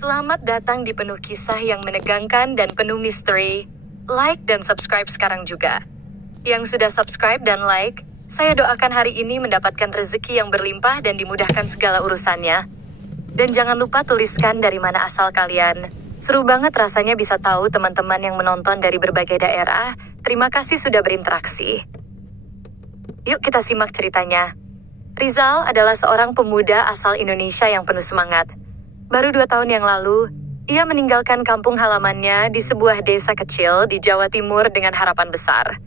Selamat datang di penuh kisah yang menegangkan dan penuh misteri. Like dan subscribe sekarang juga. Yang sudah subscribe dan like, saya doakan hari ini mendapatkan rezeki yang berlimpah dan dimudahkan segala urusannya. Dan jangan lupa tuliskan dari mana asal kalian. Seru banget rasanya bisa tahu teman-teman yang menonton dari berbagai daerah. Terima kasih sudah berinteraksi. Yuk kita simak ceritanya. Rizal adalah seorang pemuda asal Indonesia yang penuh semangat. Baru 2 tahun yang lalu, ia meninggalkan kampung halamannya di sebuah desa kecil di Jawa Timur dengan harapan besar.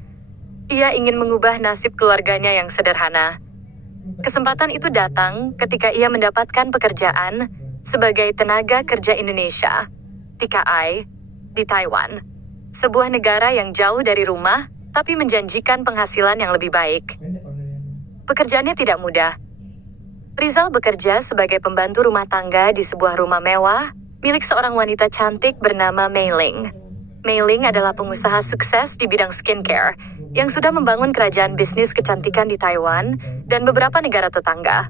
Ia ingin mengubah nasib keluarganya yang sederhana. Kesempatan itu datang ketika ia mendapatkan pekerjaan sebagai tenaga kerja Indonesia, TKI, di Taiwan. Sebuah negara yang jauh dari rumah, tapi menjanjikan penghasilan yang lebih baik. Pekerjaannya tidak mudah. Rizal bekerja sebagai pembantu rumah tangga di sebuah rumah mewah milik seorang wanita cantik bernama Mei Ling. Mei Ling adalah pengusaha sukses di bidang skincare yang sudah membangun kerajaan bisnis kecantikan di Taiwan dan beberapa negara tetangga.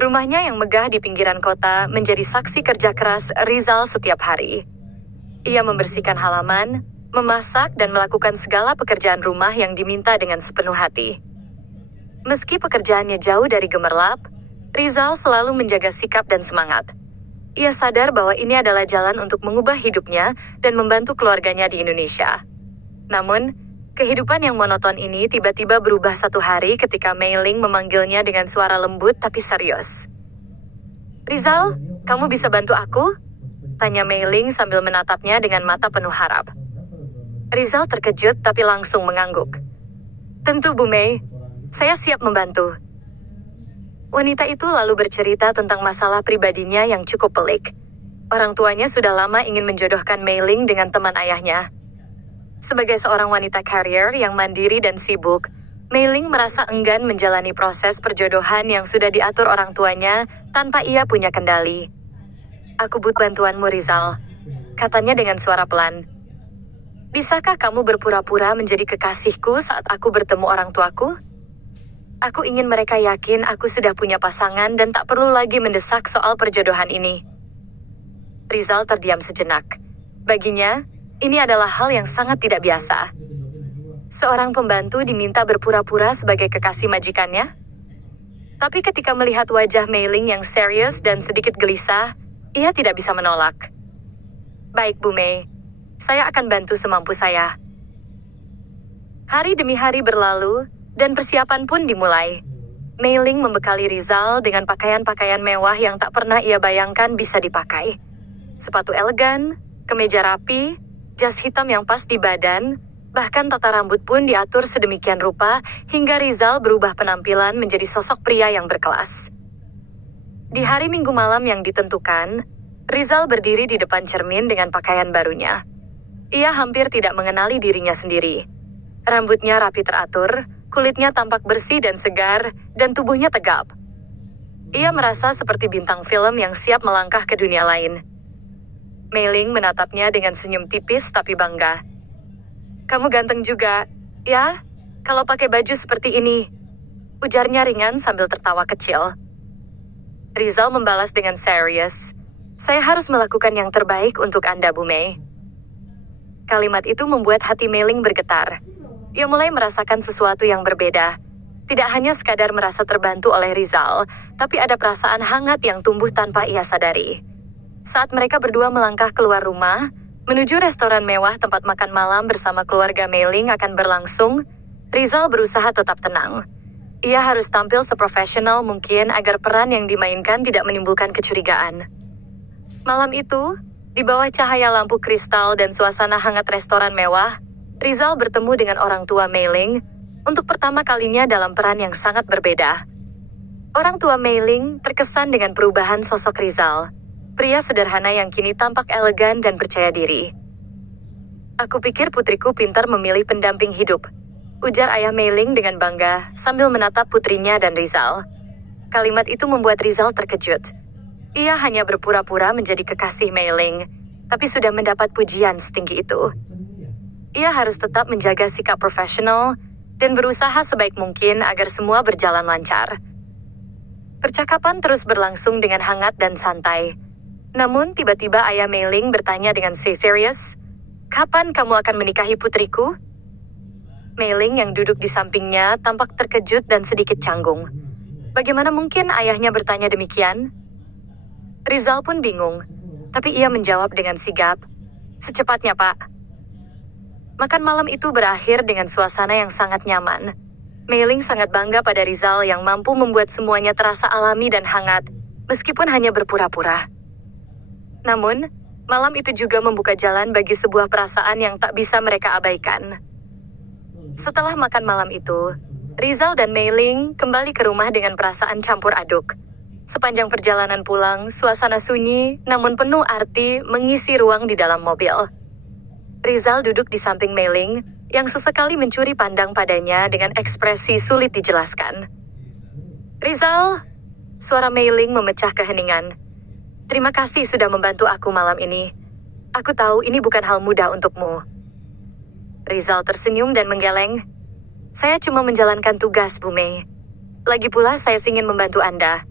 Rumahnya yang megah di pinggiran kota menjadi saksi kerja keras Rizal setiap hari. Ia membersihkan halaman, memasak, dan melakukan segala pekerjaan rumah yang diminta dengan sepenuh hati. Meski pekerjaannya jauh dari gemerlap, Rizal selalu menjaga sikap dan semangat. Ia sadar bahwa ini adalah jalan untuk mengubah hidupnya dan membantu keluarganya di Indonesia. Namun, kehidupan yang monoton ini tiba-tiba berubah satu hari ketika Mei Ling memanggilnya dengan suara lembut tapi serius. "Rizal, kamu bisa bantu aku?" tanya Mei Ling sambil menatapnya dengan mata penuh harap. Rizal terkejut tapi langsung mengangguk. "Tentu Bu Mei. Saya siap membantu." Wanita itu lalu bercerita tentang masalah pribadinya yang cukup pelik. Orang tuanya sudah lama ingin menjodohkan Mei Ling dengan teman ayahnya. Sebagai seorang wanita karier yang mandiri dan sibuk, Mei Ling merasa enggan menjalani proses perjodohan yang sudah diatur orang tuanya tanpa ia punya kendali. "Aku butuh bantuanmu, Rizal," katanya dengan suara pelan. "Bisakah kamu berpura-pura menjadi kekasihku saat aku bertemu orang tuaku? Aku ingin mereka yakin aku sudah punya pasangan dan tak perlu lagi mendesak soal perjodohan ini." Rizal terdiam sejenak. Baginya, ini adalah hal yang sangat tidak biasa. Seorang pembantu diminta berpura-pura sebagai kekasih majikannya? Tapi ketika melihat wajah Mei Ling yang serius dan sedikit gelisah, ia tidak bisa menolak. "Baik Bu Mei, saya akan bantu semampu saya." Hari demi hari berlalu, dan persiapan pun dimulai. Mei Ling membekali Rizal dengan pakaian-pakaian mewah yang tak pernah ia bayangkan bisa dipakai. Sepatu elegan, kemeja rapi, jas hitam yang pas di badan, bahkan tata rambut pun diatur sedemikian rupa hingga Rizal berubah penampilan menjadi sosok pria yang berkelas. Di hari Minggu malam yang ditentukan, Rizal berdiri di depan cermin dengan pakaian barunya. Ia hampir tidak mengenali dirinya sendiri. Rambutnya rapi teratur, kulitnya tampak bersih dan segar, dan tubuhnya tegap. Ia merasa seperti bintang film yang siap melangkah ke dunia lain. Mei Ling menatapnya dengan senyum tipis tapi bangga. "Kamu ganteng juga, ya? Kalau pakai baju seperti ini," ujarnya ringan sambil tertawa kecil. Rizal membalas dengan serius, "Saya harus melakukan yang terbaik untuk Anda, Bu Mei." Kalimat itu membuat hati Mei Ling bergetar. Ia mulai merasakan sesuatu yang berbeda. Tidak hanya sekadar merasa terbantu oleh Rizal, tapi ada perasaan hangat yang tumbuh tanpa ia sadari. Saat mereka berdua melangkah keluar rumah, menuju restoran mewah tempat makan malam bersama keluarga Mei Ling akan berlangsung, Rizal berusaha tetap tenang. Ia harus tampil seprofesional mungkin agar peran yang dimainkan tidak menimbulkan kecurigaan. Malam itu, di bawah cahaya lampu kristal dan suasana hangat restoran mewah, Rizal bertemu dengan orang tua Mei Ling untuk pertama kalinya dalam peran yang sangat berbeda. Orang tua Mei Ling terkesan dengan perubahan sosok Rizal, pria sederhana yang kini tampak elegan dan percaya diri. "Aku pikir putriku pintar memilih pendamping hidup," ujar ayah Mei Ling dengan bangga sambil menatap putrinya dan Rizal. Kalimat itu membuat Rizal terkejut. Ia hanya berpura-pura menjadi kekasih Mei Ling, tapi sudah mendapat pujian setinggi itu. Ia harus tetap menjaga sikap profesional dan berusaha sebaik mungkin agar semua berjalan lancar. Percakapan terus berlangsung dengan hangat dan santai. Namun tiba-tiba ayah Mei-ling bertanya dengan serius, "Kapan kamu akan menikahi putriku?" Mei-ling yang duduk di sampingnya tampak terkejut dan sedikit canggung. Bagaimana mungkin ayahnya bertanya demikian? Rizal pun bingung, tapi ia menjawab dengan sigap, "Secepatnya, Pak." Makan malam itu berakhir dengan suasana yang sangat nyaman. Mei-ling sangat bangga pada Rizal yang mampu membuat semuanya terasa alami dan hangat, meskipun hanya berpura-pura. Namun, malam itu juga membuka jalan bagi sebuah perasaan yang tak bisa mereka abaikan. Setelah makan malam itu, Rizal dan Mei-ling kembali ke rumah dengan perasaan campur aduk. Sepanjang perjalanan pulang, suasana sunyi namun penuh arti mengisi ruang di dalam mobil. Rizal duduk di samping Mei-ling yang sesekali mencuri pandang padanya dengan ekspresi sulit dijelaskan. "Rizal," suara Mei-ling memecah keheningan. "Terima kasih sudah membantu aku malam ini. Aku tahu ini bukan hal mudah untukmu." Rizal tersenyum dan menggeleng. "Saya cuma menjalankan tugas, Bu Mei. Lagi pula saya ingin membantu Anda.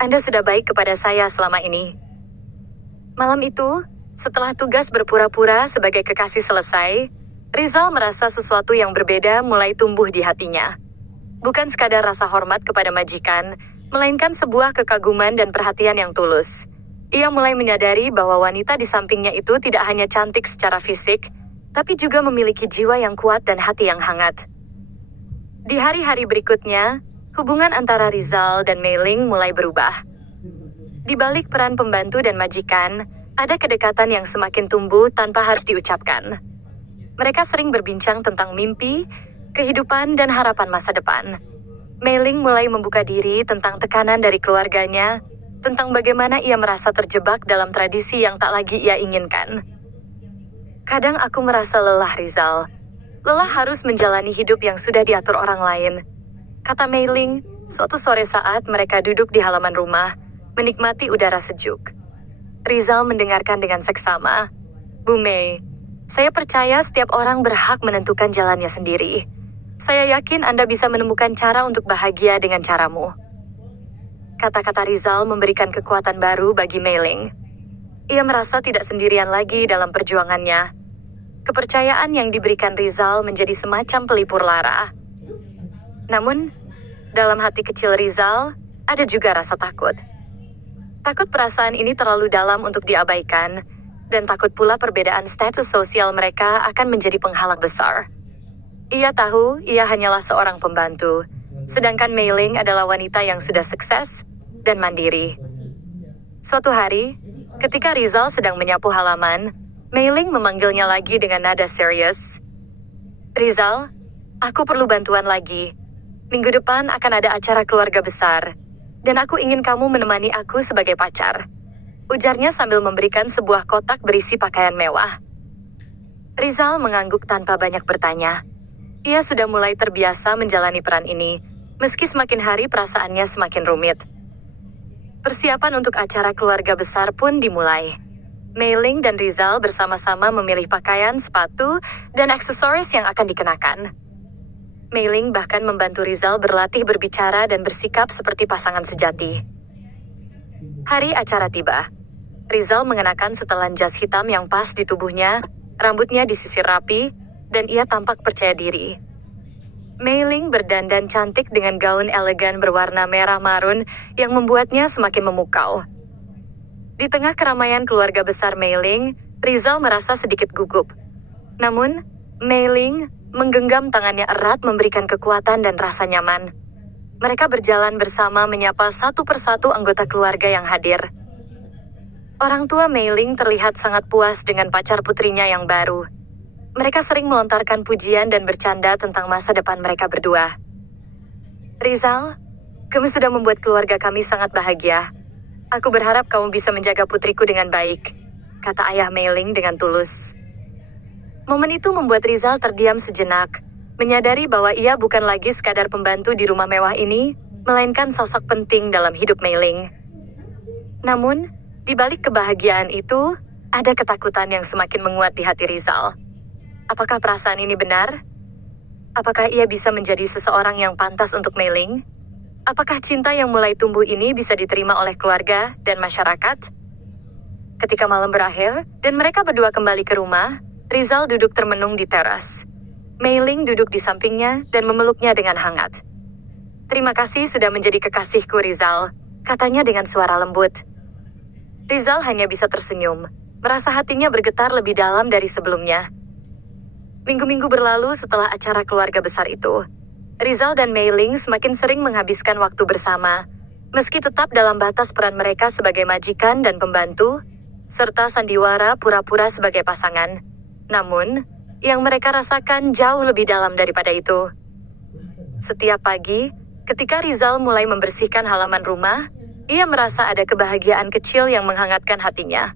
Anda sudah baik kepada saya selama ini." Malam itu, setelah tugas berpura-pura sebagai kekasih selesai, Rizal merasa sesuatu yang berbeda mulai tumbuh di hatinya. Bukan sekadar rasa hormat kepada majikan, melainkan sebuah kekaguman dan perhatian yang tulus. Ia mulai menyadari bahwa wanita di sampingnya itu tidak hanya cantik secara fisik, tapi juga memiliki jiwa yang kuat dan hati yang hangat. Di hari-hari berikutnya, hubungan antara Rizal dan Mei-ling mulai berubah. Di balik peran pembantu dan majikan, ada kedekatan yang semakin tumbuh tanpa harus diucapkan. Mereka sering berbincang tentang mimpi, kehidupan, dan harapan masa depan. Mei-ling mulai membuka diri tentang tekanan dari keluarganya, tentang bagaimana ia merasa terjebak dalam tradisi yang tak lagi ia inginkan. "Kadang aku merasa lelah, Rizal. Lelah harus menjalani hidup yang sudah diatur orang lain," kata Mei-ling suatu sore saat mereka duduk di halaman rumah, menikmati udara sejuk. Rizal mendengarkan dengan seksama. "Bu Mei, saya percaya setiap orang berhak menentukan jalannya sendiri. Saya yakin Anda bisa menemukan cara untuk bahagia dengan caramu." Kata-kata Rizal memberikan kekuatan baru bagi Mei-ling. Ia merasa tidak sendirian lagi dalam perjuangannya. Kepercayaan yang diberikan Rizal menjadi semacam pelipur lara. Namun, dalam hati kecil Rizal, ada juga rasa takut. Takut perasaan ini terlalu dalam untuk diabaikan, dan takut pula perbedaan status sosial mereka akan menjadi penghalang besar. Ia tahu ia hanyalah seorang pembantu, sedangkan Mei-ling adalah wanita yang sudah sukses dan mandiri. Suatu hari, ketika Rizal sedang menyapu halaman, Mei-ling memanggilnya lagi dengan nada serius. "Rizal, aku perlu bantuan lagi. Minggu depan akan ada acara keluarga besar, dan aku ingin kamu menemani aku sebagai pacar," ujarnya sambil memberikan sebuah kotak berisi pakaian mewah. Rizal mengangguk tanpa banyak bertanya. Ia sudah mulai terbiasa menjalani peran ini, meski semakin hari perasaannya semakin rumit. Persiapan untuk acara keluarga besar pun dimulai. Mei-ling dan Rizal bersama-sama memilih pakaian, sepatu, dan aksesoris yang akan dikenakan. Mei-ling bahkan membantu Rizal berlatih berbicara dan bersikap seperti pasangan sejati. Hari acara tiba. Rizal mengenakan setelan jas hitam yang pas di tubuhnya, rambutnya disisir rapi, dan ia tampak percaya diri. Mei-ling berdandan cantik dengan gaun elegan berwarna merah marun yang membuatnya semakin memukau. Di tengah keramaian keluarga besar Mei-ling, Rizal merasa sedikit gugup. Namun, Mei-ling menggenggam tangannya erat memberikan kekuatan dan rasa nyaman. Mereka berjalan bersama menyapa satu persatu anggota keluarga yang hadir. Orang tua Mei-ling terlihat sangat puas dengan pacar putrinya yang baru. Mereka sering melontarkan pujian dan bercanda tentang masa depan mereka berdua. "Rizal, kamu sudah membuat keluarga kami sangat bahagia. Aku berharap kamu bisa menjaga putriku dengan baik," kata ayah Mei-ling dengan tulus. Momen itu membuat Rizal terdiam sejenak, menyadari bahwa ia bukan lagi sekadar pembantu di rumah mewah ini, melainkan sosok penting dalam hidup Mei-ling. Namun, di balik kebahagiaan itu, ada ketakutan yang semakin menguat di hati Rizal. Apakah perasaan ini benar? Apakah ia bisa menjadi seseorang yang pantas untuk Mei-ling? Apakah cinta yang mulai tumbuh ini bisa diterima oleh keluarga dan masyarakat? Ketika malam berakhir, dan mereka berdua kembali ke rumah, Rizal duduk termenung di teras. Mei Ling duduk di sampingnya dan memeluknya dengan hangat. "Terima kasih sudah menjadi kekasihku, Rizal," katanya dengan suara lembut. Rizal hanya bisa tersenyum, merasa hatinya bergetar lebih dalam dari sebelumnya. Minggu-minggu berlalu setelah acara keluarga besar itu. Rizal dan Mei Ling semakin sering menghabiskan waktu bersama, meski tetap dalam batas peran mereka sebagai majikan dan pembantu, serta sandiwara pura-pura sebagai pasangan. Namun, yang mereka rasakan jauh lebih dalam daripada itu. Setiap pagi, ketika Rizal mulai membersihkan halaman rumah, ia merasa ada kebahagiaan kecil yang menghangatkan hatinya.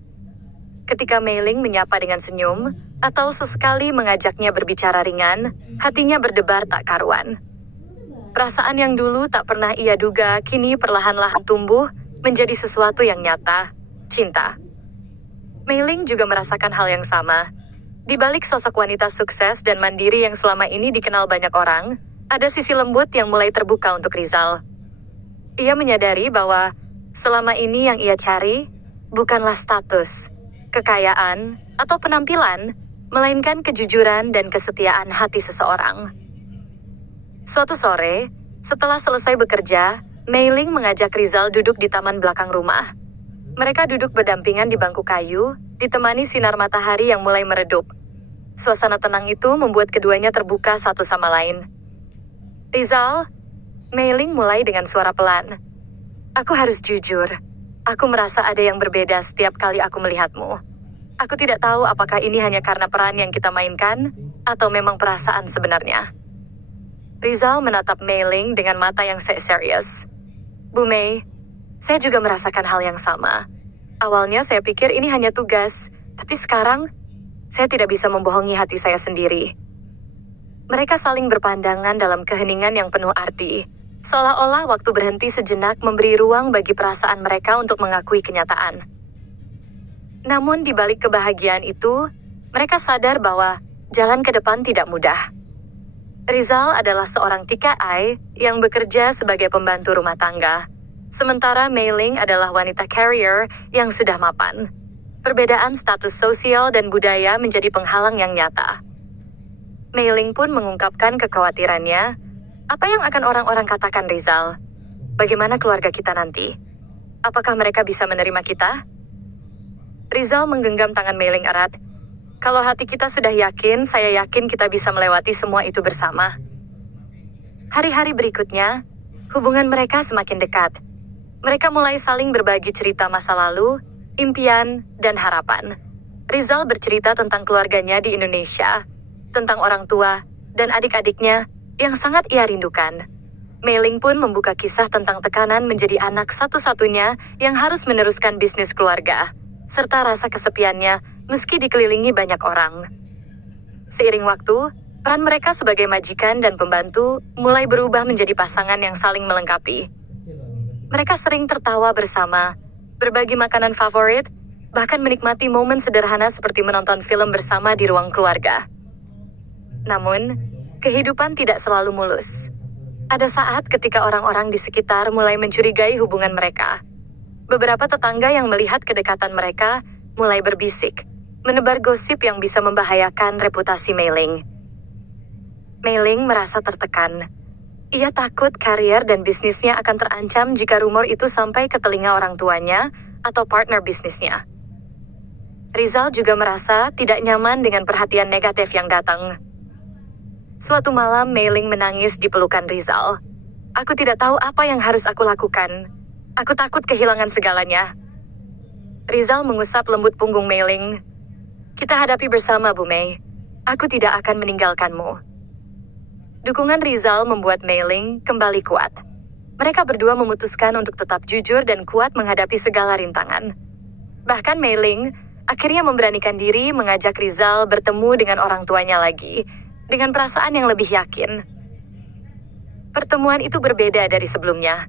Ketika Mei Ling menyapa dengan senyum, atau sesekali mengajaknya berbicara ringan, hatinya berdebar tak karuan. Perasaan yang dulu tak pernah ia duga kini perlahan-lahan tumbuh menjadi sesuatu yang nyata, cinta. Mei Ling juga merasakan hal yang sama. Di balik sosok wanita sukses dan mandiri yang selama ini dikenal banyak orang, ada sisi lembut yang mulai terbuka untuk Rizal. Ia menyadari bahwa selama ini yang ia cari bukanlah status, kekayaan, atau penampilan, melainkan kejujuran dan kesetiaan hati seseorang. Suatu sore, setelah selesai bekerja, Mei Ling mengajak Rizal duduk di taman belakang rumah. Mereka duduk berdampingan di bangku kayu, ditemani sinar matahari yang mulai meredup. Suasana tenang itu membuat keduanya terbuka satu sama lain. "Rizal," Mei Ling mulai dengan suara pelan. "Aku harus jujur. Aku merasa ada yang berbeda setiap kali aku melihatmu. Aku tidak tahu apakah ini hanya karena peran yang kita mainkan, atau memang perasaan sebenarnya." Rizal menatap Mei Ling dengan mata yang serius. "Bu Mei, saya juga merasakan hal yang sama. Awalnya saya pikir ini hanya tugas, tapi sekarang saya tidak bisa membohongi hati saya sendiri." Mereka saling berpandangan dalam keheningan yang penuh arti, seolah-olah waktu berhenti sejenak memberi ruang bagi perasaan mereka untuk mengakui kenyataan. Namun di balik kebahagiaan itu, mereka sadar bahwa jalan ke depan tidak mudah. Rizal adalah seorang TKI yang bekerja sebagai pembantu rumah tangga, sementara Mei Ling adalah wanita carrier yang sudah mapan. Perbedaan status sosial dan budaya menjadi penghalang yang nyata. Mei Ling pun mengungkapkan kekhawatirannya, "Apa yang akan orang-orang katakan, Rizal? Bagaimana keluarga kita nanti? Apakah mereka bisa menerima kita?" Rizal menggenggam tangan Mei Ling erat. "Kalau hati kita sudah yakin, saya yakin kita bisa melewati semua itu bersama." Hari-hari berikutnya, hubungan mereka semakin dekat. Mereka mulai saling berbagi cerita masa lalu, impian, dan harapan. Rizal bercerita tentang keluarganya di Indonesia, tentang orang tua, dan adik-adiknya yang sangat ia rindukan. Mei Ling pun membuka kisah tentang tekanan menjadi anak satu-satunya yang harus meneruskan bisnis keluarga, serta rasa kesepiannya meski dikelilingi banyak orang. Seiring waktu, peran mereka sebagai majikan dan pembantu mulai berubah menjadi pasangan yang saling melengkapi. Mereka sering tertawa bersama, berbagi makanan favorit, bahkan menikmati momen sederhana seperti menonton film bersama di ruang keluarga. Namun, kehidupan tidak selalu mulus. Ada saat ketika orang-orang di sekitar mulai mencurigai hubungan mereka. Beberapa tetangga yang melihat kedekatan mereka mulai berbisik, menebar gosip yang bisa membahayakan reputasi Mei Ling. Mei Ling merasa tertekan. Ia takut karier dan bisnisnya akan terancam jika rumor itu sampai ke telinga orang tuanya atau partner bisnisnya. Rizal juga merasa tidak nyaman dengan perhatian negatif yang datang. Suatu malam, Mei Ling menangis di pelukan Rizal. "Aku tidak tahu apa yang harus aku lakukan. Aku takut kehilangan segalanya." Rizal mengusap lembut punggung Mei Ling. "Kita hadapi bersama, Bu Mei. Aku tidak akan meninggalkanmu." Dukungan Rizal membuat Mei Ling kembali kuat. Mereka berdua memutuskan untuk tetap jujur dan kuat menghadapi segala rintangan. Bahkan Mei Ling akhirnya memberanikan diri mengajak Rizal bertemu dengan orang tuanya lagi, dengan perasaan yang lebih yakin. Pertemuan itu berbeda dari sebelumnya.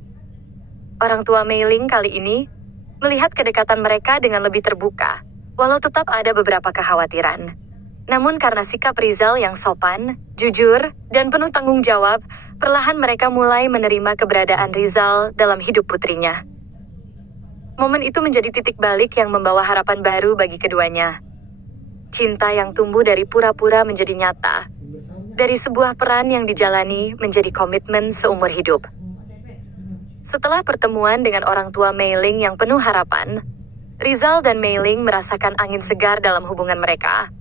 Orang tua Mei Ling kali ini melihat kedekatan mereka dengan lebih terbuka, walau tetap ada beberapa kekhawatiran. Namun karena sikap Rizal yang sopan, jujur, dan penuh tanggung jawab, perlahan mereka mulai menerima keberadaan Rizal dalam hidup putrinya. Momen itu menjadi titik balik yang membawa harapan baru bagi keduanya. Cinta yang tumbuh dari pura-pura menjadi nyata. Dari sebuah peran yang dijalani menjadi komitmen seumur hidup. Setelah pertemuan dengan orang tua Mei Ling yang penuh harapan, Rizal dan Mei Ling merasakan angin segar dalam hubungan mereka.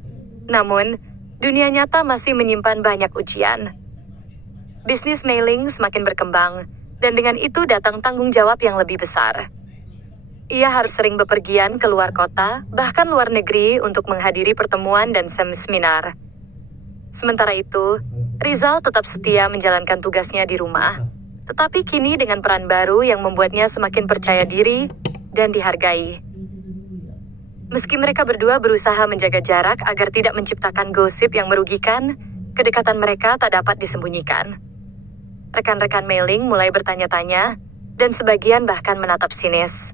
Namun, dunia nyata masih menyimpan banyak ujian. Bisnis Mei Ling semakin berkembang, dan dengan itu datang tanggung jawab yang lebih besar. Ia harus sering bepergian ke luar kota, bahkan luar negeri untuk menghadiri pertemuan dan seminar. Sementara itu, Rizal tetap setia menjalankan tugasnya di rumah. Tetapi kini dengan peran baru yang membuatnya semakin percaya diri dan dihargai. Meski mereka berdua berusaha menjaga jarak agar tidak menciptakan gosip yang merugikan, kedekatan mereka tak dapat disembunyikan. Rekan-rekan Mei Ling mulai bertanya-tanya, dan sebagian bahkan menatap sinis.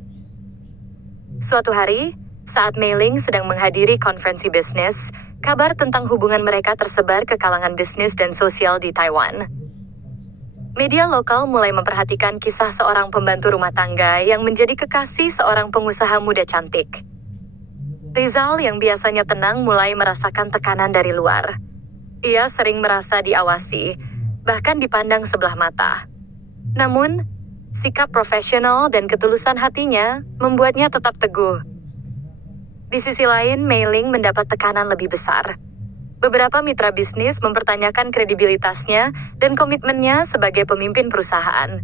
Suatu hari, saat Mei Ling sedang menghadiri konferensi bisnis, kabar tentang hubungan mereka tersebar ke kalangan bisnis dan sosial di Taiwan. Media lokal mulai memperhatikan kisah seorang pembantu rumah tangga yang menjadi kekasih seorang pengusaha muda cantik. Rizal yang biasanya tenang mulai merasakan tekanan dari luar. Ia sering merasa diawasi, bahkan dipandang sebelah mata. Namun, sikap profesional dan ketulusan hatinya membuatnya tetap teguh. Di sisi lain, Mei Ling mendapat tekanan lebih besar. Beberapa mitra bisnis mempertanyakan kredibilitasnya dan komitmennya sebagai pemimpin perusahaan.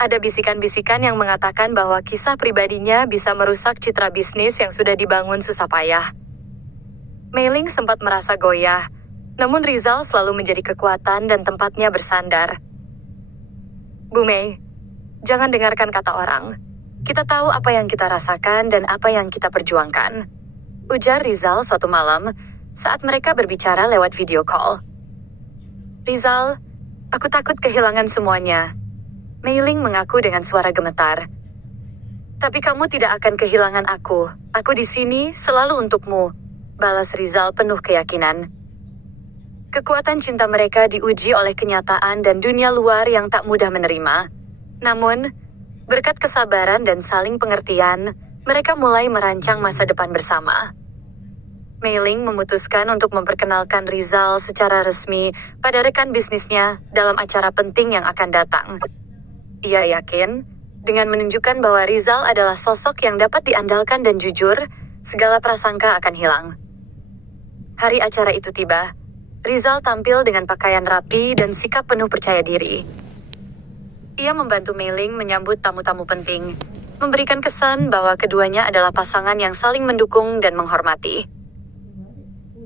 Ada bisikan-bisikan yang mengatakan bahwa kisah pribadinya bisa merusak citra bisnis yang sudah dibangun susah payah. Mei Ling sempat merasa goyah, namun Rizal selalu menjadi kekuatan dan tempatnya bersandar. Bu Mei, jangan dengarkan kata orang. Kita tahu apa yang kita rasakan dan apa yang kita perjuangkan. Ujar Rizal suatu malam saat mereka berbicara lewat video call. Rizal, aku takut kehilangan semuanya. Mei Ling mengaku dengan suara gemetar. Tapi kamu tidak akan kehilangan aku. Aku di sini selalu untukmu, balas Rizal penuh keyakinan. Kekuatan cinta mereka diuji oleh kenyataan dan dunia luar yang tak mudah menerima. Namun, berkat kesabaran dan saling pengertian, mereka mulai merancang masa depan bersama. Mei Ling memutuskan untuk memperkenalkan Rizal secara resmi pada rekan bisnisnya dalam acara penting yang akan datang. Ia yakin, dengan menunjukkan bahwa Rizal adalah sosok yang dapat diandalkan dan jujur, segala prasangka akan hilang. Hari acara itu tiba, Rizal tampil dengan pakaian rapi dan sikap penuh percaya diri. Ia membantu Mei Ling menyambut tamu-tamu penting, memberikan kesan bahwa keduanya adalah pasangan yang saling mendukung dan menghormati.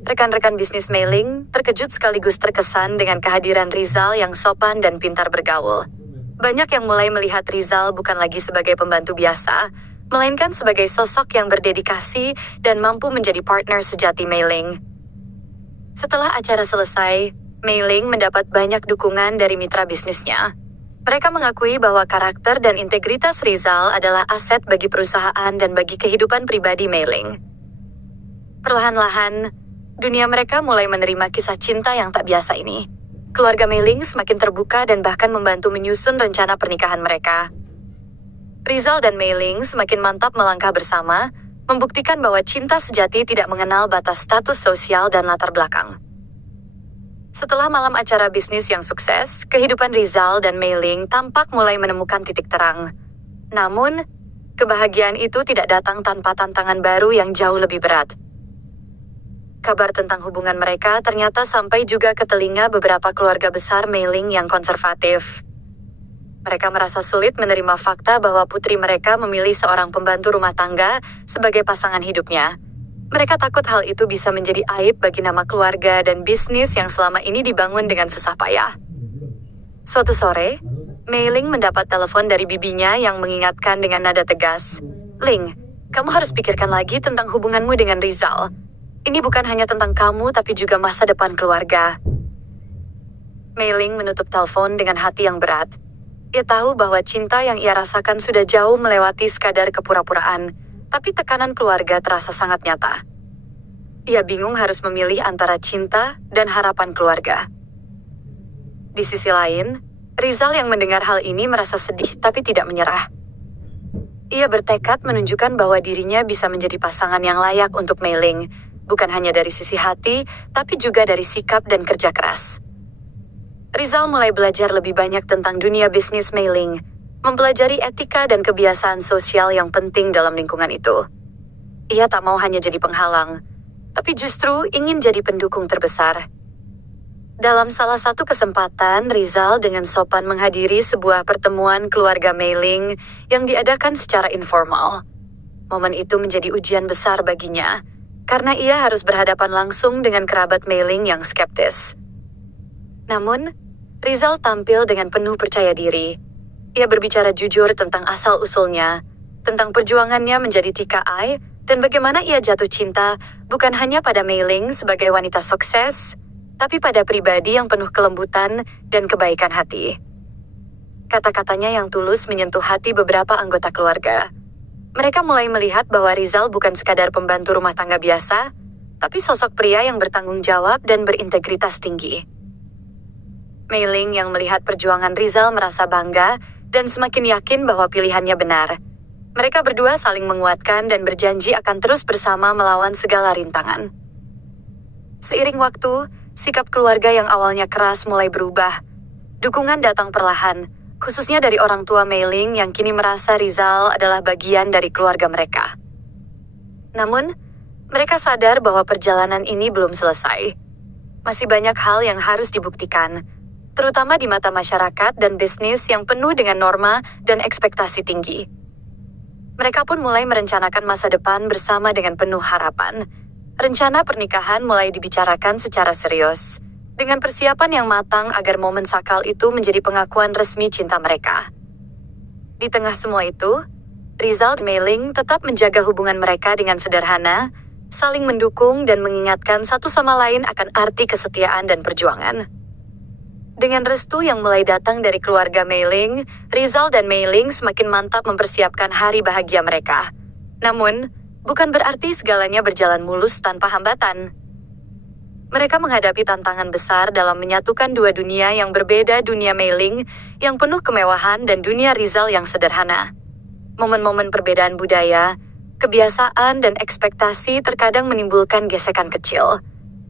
Rekan-rekan bisnis Mei Ling terkejut sekaligus terkesan dengan kehadiran Rizal yang sopan dan pintar bergaul. Banyak yang mulai melihat Rizal bukan lagi sebagai pembantu biasa, melainkan sebagai sosok yang berdedikasi dan mampu menjadi partner sejati Mei Ling. Setelah acara selesai, Mei Ling mendapat banyak dukungan dari mitra bisnisnya. Mereka mengakui bahwa karakter dan integritas Rizal adalah aset bagi perusahaan dan bagi kehidupan pribadi Mei Ling. Perlahan-lahan, dunia mereka mulai menerima kisah cinta yang tak biasa ini. Keluarga Mei Ling semakin terbuka dan bahkan membantu menyusun rencana pernikahan mereka. Rizal dan Mei Ling semakin mantap melangkah bersama, membuktikan bahwa cinta sejati tidak mengenal batas status sosial dan latar belakang. Setelah malam acara bisnis yang sukses, kehidupan Rizal dan Mei Ling tampak mulai menemukan titik terang. Namun, kebahagiaan itu tidak datang tanpa tantangan baru yang jauh lebih berat. Kabar tentang hubungan mereka ternyata sampai juga ke telinga beberapa keluarga besar Mei Ling yang konservatif. Mereka merasa sulit menerima fakta bahwa putri mereka memilih seorang pembantu rumah tangga sebagai pasangan hidupnya. Mereka takut hal itu bisa menjadi aib bagi nama keluarga dan bisnis yang selama ini dibangun dengan susah payah. Suatu sore, Mei Ling mendapat telepon dari bibinya yang mengingatkan dengan nada tegas. Ling, kamu harus pikirkan lagi tentang hubunganmu dengan Rizal. Ini bukan hanya tentang kamu, tapi juga masa depan keluarga. Mei Ling menutup telepon dengan hati yang berat. Ia tahu bahwa cinta yang ia rasakan sudah jauh melewati sekadar kepura-puraan, tapi tekanan keluarga terasa sangat nyata. Ia bingung harus memilih antara cinta dan harapan keluarga. Di sisi lain, Rizal yang mendengar hal ini merasa sedih tapi tidak menyerah. Ia bertekad menunjukkan bahwa dirinya bisa menjadi pasangan yang layak untuk Mei Ling, bukan hanya dari sisi hati, tapi juga dari sikap dan kerja keras. Rizal mulai belajar lebih banyak tentang dunia bisnis Mei Ling, mempelajari etika dan kebiasaan sosial yang penting dalam lingkungan itu. Ia tak mau hanya jadi penghalang, tapi justru ingin jadi pendukung terbesar. Dalam salah satu kesempatan, Rizal dengan sopan menghadiri sebuah pertemuan keluarga Mei Ling yang diadakan secara informal. Momen itu menjadi ujian besar baginya, karena ia harus berhadapan langsung dengan kerabat Mei Ling yang skeptis. Namun, Rizal tampil dengan penuh percaya diri. Ia berbicara jujur tentang asal-usulnya, tentang perjuangannya menjadi TKI, dan bagaimana ia jatuh cinta bukan hanya pada Mei Ling sebagai wanita sukses, tapi pada pribadi yang penuh kelembutan dan kebaikan hati. Kata-katanya yang tulus menyentuh hati beberapa anggota keluarga. Mereka mulai melihat bahwa Rizal bukan sekadar pembantu rumah tangga biasa, tapi sosok pria yang bertanggung jawab dan berintegritas tinggi. Mei Ling yang melihat perjuangan Rizal merasa bangga dan semakin yakin bahwa pilihannya benar. Mereka berdua saling menguatkan dan berjanji akan terus bersama melawan segala rintangan. Seiring waktu, sikap keluarga yang awalnya keras mulai berubah. Dukungan datang perlahan, khususnya dari orang tua Mei Ling yang kini merasa Rizal adalah bagian dari keluarga mereka. Namun, mereka sadar bahwa perjalanan ini belum selesai. Masih banyak hal yang harus dibuktikan, terutama di mata masyarakat dan bisnis yang penuh dengan norma dan ekspektasi tinggi. Mereka pun mulai merencanakan masa depan bersama dengan penuh harapan. Rencana pernikahan mulai dibicarakan secara serius, dengan persiapan yang matang agar momen sakral itu menjadi pengakuan resmi cinta mereka. Di tengah semua itu, Rizal dan Mei Ling tetap menjaga hubungan mereka dengan sederhana, saling mendukung dan mengingatkan satu sama lain akan arti kesetiaan dan perjuangan. Dengan restu yang mulai datang dari keluarga Mei Ling, Rizal dan Mei Ling semakin mantap mempersiapkan hari bahagia mereka. Namun, bukan berarti segalanya berjalan mulus tanpa hambatan. Mereka menghadapi tantangan besar dalam menyatukan dua dunia yang berbeda, dunia Mei Ling yang penuh kemewahan dan dunia Rizal yang sederhana. Momen-momen perbedaan budaya, kebiasaan, dan ekspektasi terkadang menimbulkan gesekan kecil.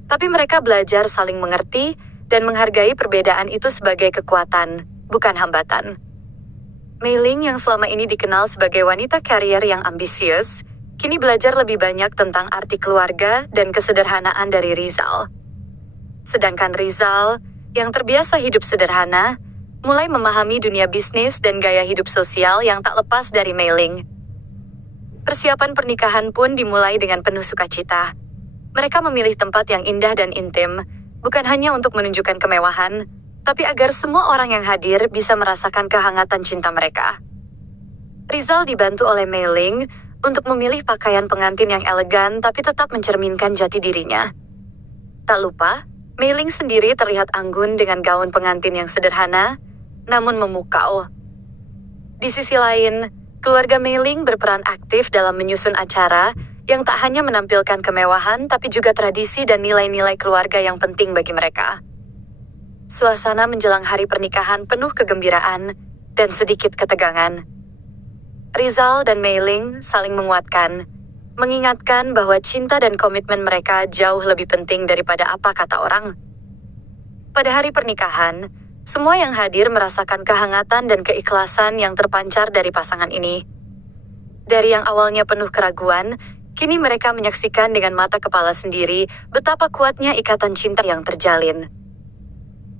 Tapi mereka belajar saling mengerti dan menghargai perbedaan itu sebagai kekuatan, bukan hambatan. Mei Ling yang selama ini dikenal sebagai wanita karier yang ambisius, kini belajar lebih banyak tentang arti keluarga dan kesederhanaan dari Rizal. Sedangkan Rizal, yang terbiasa hidup sederhana, mulai memahami dunia bisnis dan gaya hidup sosial yang tak lepas dari Mei Ling. Persiapan pernikahan pun dimulai dengan penuh sukacita. Mereka memilih tempat yang indah dan intim, bukan hanya untuk menunjukkan kemewahan, tapi agar semua orang yang hadir bisa merasakan kehangatan cinta mereka. Rizal dibantu oleh Mei Ling untuk memilih pakaian pengantin yang elegan tapi tetap mencerminkan jati dirinya. Tak lupa, Mei Ling sendiri terlihat anggun dengan gaun pengantin yang sederhana, namun memukau. Di sisi lain, keluarga Mei Ling berperan aktif dalam menyusun acara yang tak hanya menampilkan kemewahan tapi juga tradisi dan nilai-nilai keluarga yang penting bagi mereka. Suasana menjelang hari pernikahan penuh kegembiraan dan sedikit ketegangan. Rizal dan Mei Ling saling menguatkan, mengingatkan bahwa cinta dan komitmen mereka jauh lebih penting daripada apa kata orang. Pada hari pernikahan, semua yang hadir merasakan kehangatan dan keikhlasan yang terpancar dari pasangan ini. Dari yang awalnya penuh keraguan, kini mereka menyaksikan dengan mata kepala sendiri betapa kuatnya ikatan cinta yang terjalin.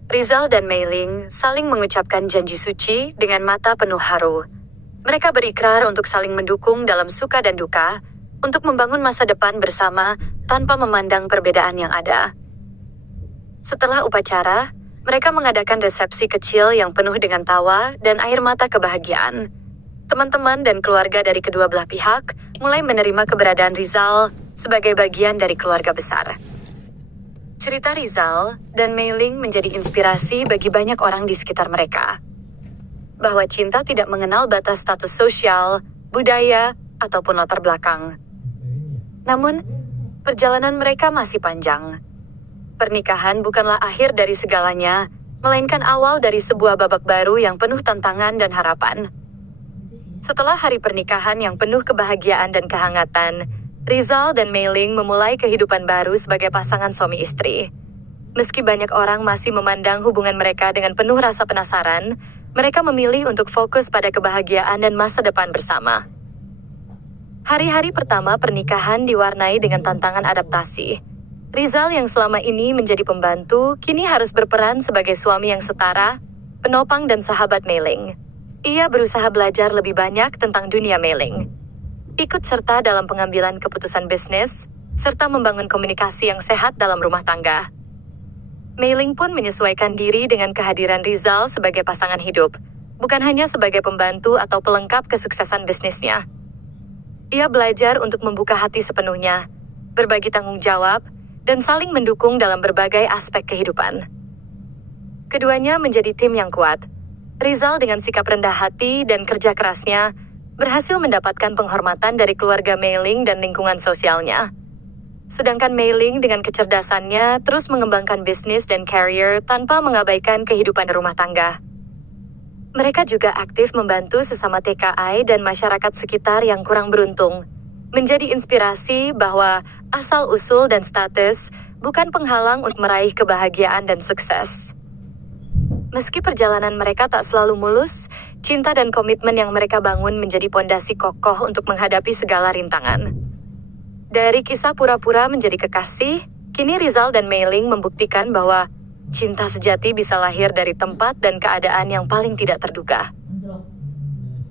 Rizal dan Mei Ling saling mengucapkan janji suci dengan mata penuh haru. Mereka berikrar untuk saling mendukung dalam suka dan duka, untuk membangun masa depan bersama tanpa memandang perbedaan yang ada. Setelah upacara, mereka mengadakan resepsi kecil yang penuh dengan tawa dan air mata kebahagiaan. Teman-teman dan keluarga dari kedua belah pihak mulai menerima keberadaan Rizal sebagai bagian dari keluarga besar. Cerita Rizal dan Mei Ling menjadi inspirasi bagi banyak orang di sekitar mereka. Bahwa cinta tidak mengenal batas status sosial, budaya, ataupun latar belakang. Namun, perjalanan mereka masih panjang. Pernikahan bukanlah akhir dari segalanya, melainkan awal dari sebuah babak baru yang penuh tantangan dan harapan. Setelah hari pernikahan yang penuh kebahagiaan dan kehangatan, Rizal dan Mei Ling memulai kehidupan baru sebagai pasangan suami istri. Meski banyak orang masih memandang hubungan mereka dengan penuh rasa penasaran, mereka memilih untuk fokus pada kebahagiaan dan masa depan bersama. Hari-hari pertama pernikahan diwarnai dengan tantangan adaptasi. Rizal yang selama ini menjadi pembantu, kini harus berperan sebagai suami yang setara, penopang dan sahabat Mei Ling. Ia berusaha belajar lebih banyak tentang dunia Mei Ling, ikut serta dalam pengambilan keputusan bisnis, serta membangun komunikasi yang sehat dalam rumah tangga. Mei Ling pun menyesuaikan diri dengan kehadiran Rizal sebagai pasangan hidup, bukan hanya sebagai pembantu atau pelengkap kesuksesan bisnisnya. Ia belajar untuk membuka hati sepenuhnya, berbagi tanggung jawab, dan saling mendukung dalam berbagai aspek kehidupan. Keduanya menjadi tim yang kuat. Rizal dengan sikap rendah hati dan kerja kerasnya berhasil mendapatkan penghormatan dari keluarga Mei Ling dan lingkungan sosialnya. Sedangkan Mei Ling dengan kecerdasannya terus mengembangkan bisnis dan karier tanpa mengabaikan kehidupan rumah tangga. Mereka juga aktif membantu sesama TKI dan masyarakat sekitar yang kurang beruntung, menjadi inspirasi bahwa asal-usul dan status bukan penghalang untuk meraih kebahagiaan dan sukses. Meski perjalanan mereka tak selalu mulus, cinta dan komitmen yang mereka bangun menjadi pondasi kokoh untuk menghadapi segala rintangan. Dari kisah pura-pura menjadi kekasih, kini Rizal dan Mei Ling membuktikan bahwa cinta sejati bisa lahir dari tempat dan keadaan yang paling tidak terduga.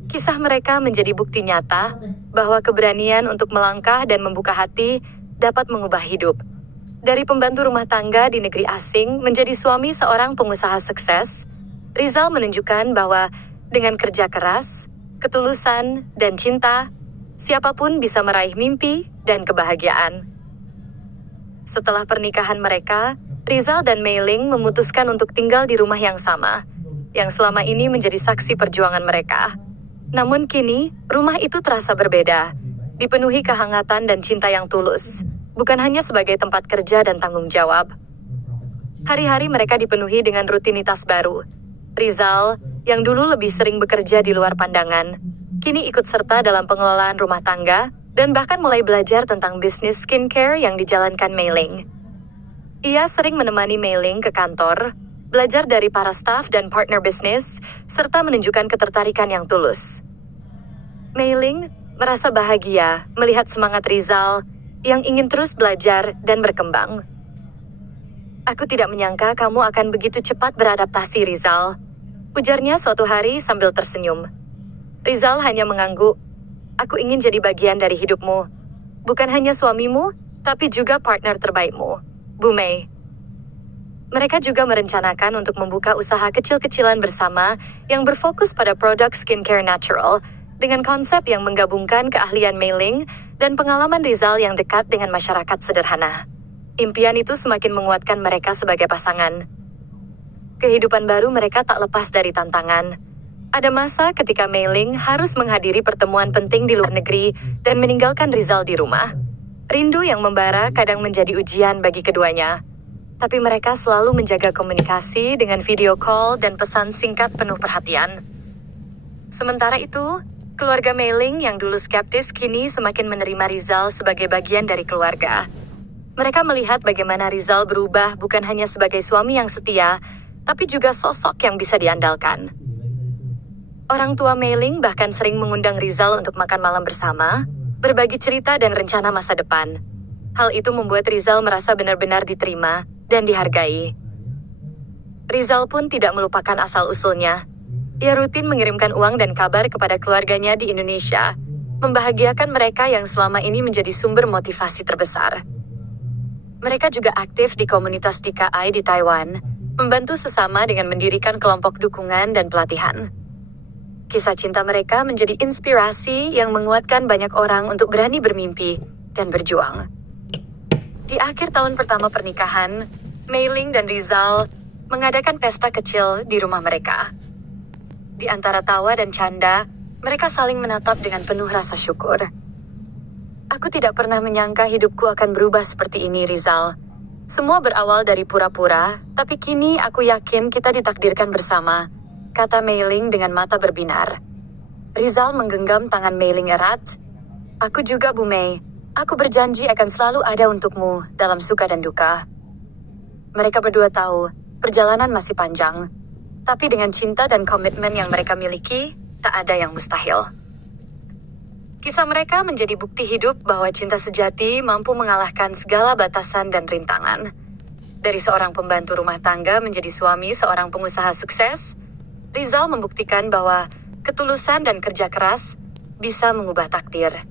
Kisah mereka menjadi bukti nyata bahwa keberanian untuk melangkah dan membuka hati dapat mengubah hidup. Dari pembantu rumah tangga di negeri asing menjadi suami seorang pengusaha sukses, Rizal menunjukkan bahwa dengan kerja keras, ketulusan, dan cinta, siapapun bisa meraih mimpi dan kebahagiaan. Setelah pernikahan mereka, Rizal dan Mei Ling memutuskan untuk tinggal di rumah yang sama, yang selama ini menjadi saksi perjuangan mereka. Namun kini, rumah itu terasa berbeda, dipenuhi kehangatan dan cinta yang tulus, bukan hanya sebagai tempat kerja dan tanggung jawab. Hari-hari mereka dipenuhi dengan rutinitas baru. Rizal, yang dulu lebih sering bekerja di luar pandangan, kini ikut serta dalam pengelolaan rumah tangga dan bahkan mulai belajar tentang bisnis skincare yang dijalankan Mei Ling. Ia sering menemani Mei Ling ke kantor, belajar dari para staf dan partner bisnis, serta menunjukkan ketertarikan yang tulus. Mei Ling merasa bahagia melihat semangat Rizal yang ingin terus belajar dan berkembang. Aku tidak menyangka kamu akan begitu cepat beradaptasi, Rizal, ujarnya suatu hari sambil tersenyum. Rizal hanya mengangguk. Aku ingin jadi bagian dari hidupmu. Bukan hanya suamimu, tapi juga partner terbaikmu, Bu Mei. Mereka juga merencanakan untuk membuka usaha kecil-kecilan bersama yang berfokus pada produk skincare natural, dengan konsep yang menggabungkan keahlian Mei Ling dan pengalaman Rizal yang dekat dengan masyarakat sederhana. Impian itu semakin menguatkan mereka sebagai pasangan. Kehidupan baru mereka tak lepas dari tantangan. Ada masa ketika Mei Ling harus menghadiri pertemuan penting di luar negeri dan meninggalkan Rizal di rumah. Rindu yang membara kadang menjadi ujian bagi keduanya. Tapi mereka selalu menjaga komunikasi dengan video call dan pesan singkat penuh perhatian. Sementara itu, keluarga Mei Ling yang dulu skeptis kini semakin menerima Rizal sebagai bagian dari keluarga. Mereka melihat bagaimana Rizal berubah bukan hanya sebagai suami yang setia, tapi juga sosok yang bisa diandalkan. Orang tua Mei Ling bahkan sering mengundang Rizal untuk makan malam bersama, berbagi cerita dan rencana masa depan. Hal itu membuat Rizal merasa benar-benar diterima dan dihargai. Rizal pun tidak melupakan asal-usulnya. Ia rutin mengirimkan uang dan kabar kepada keluarganya di Indonesia, membahagiakan mereka yang selama ini menjadi sumber motivasi terbesar. Mereka juga aktif di komunitas TKI di Taiwan, membantu sesama dengan mendirikan kelompok dukungan dan pelatihan. Kisah cinta mereka menjadi inspirasi yang menguatkan banyak orang untuk berani bermimpi dan berjuang. Di akhir tahun pertama pernikahan, Mei Ling dan Rizal mengadakan pesta kecil di rumah mereka. Di antara tawa dan canda, mereka saling menatap dengan penuh rasa syukur. Aku tidak pernah menyangka hidupku akan berubah seperti ini, Rizal. Semua berawal dari pura-pura, tapi kini aku yakin kita ditakdirkan bersama, kata Mei Ling dengan mata berbinar. Rizal menggenggam tangan Mei-ling erat. Aku juga, Bu Mei. Aku berjanji akan selalu ada untukmu dalam suka dan duka. Mereka berdua tahu, perjalanan masih panjang. Tapi dengan cinta dan komitmen yang mereka miliki, tak ada yang mustahil. Kisah mereka menjadi bukti hidup bahwa cinta sejati mampu mengalahkan segala batasan dan rintangan. Dari seorang pembantu rumah tangga menjadi suami seorang pengusaha sukses, Rizal membuktikan bahwa ketulusan dan kerja keras bisa mengubah takdir.